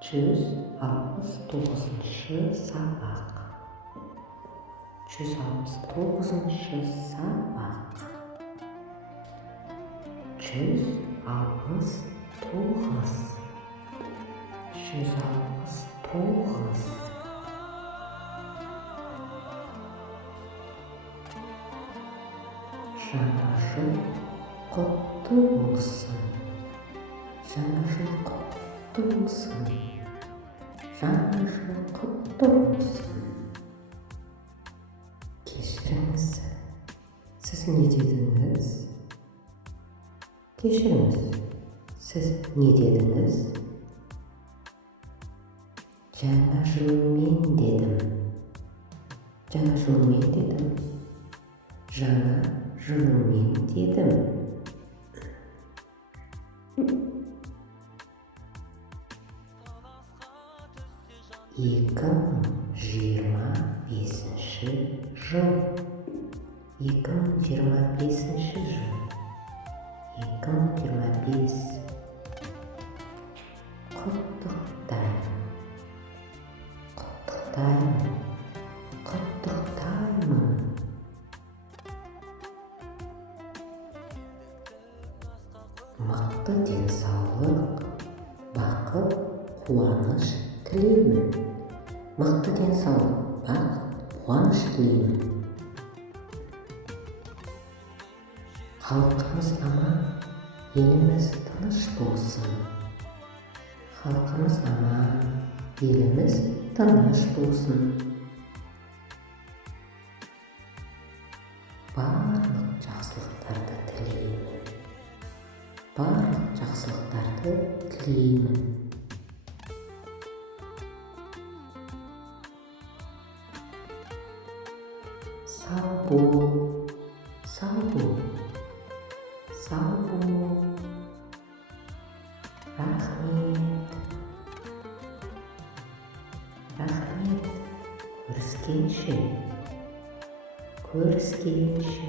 169-шы сабақ. 169-шы сабақ. 169. 169. Жаңа жыл құтты болсын. Жаңа жыл құтты болсын. Жаңа жыл құтты болсын. Кешіріңіз, сіз не дедіңіз? Кешіріңіз, сіз не дедіңіз? Жаңа жылмен дедім. Жаңа жылмен дедім. Жаңа жылмен дедім. 2025-ші жыл. 2025-ші жыл. 2025. Құттықтаймын. Құттықтаймын. Құттықтаймын. Мықты денсаулық, бақыт, қуаныш тілеймін. Мықты денсаулық, бақыт, қуаныш тілеймін. Халқымыз аман, еліміз тыныш болсын. Халқымыз аман, еліміз тыныш болсын. Барлық жақсылықтарды тілеймін. Барлық жақсылықтарды тілеймін. Сау бол, сау бол, сау бол. Рахмет, рахмет. Көріскенше, көріскенше.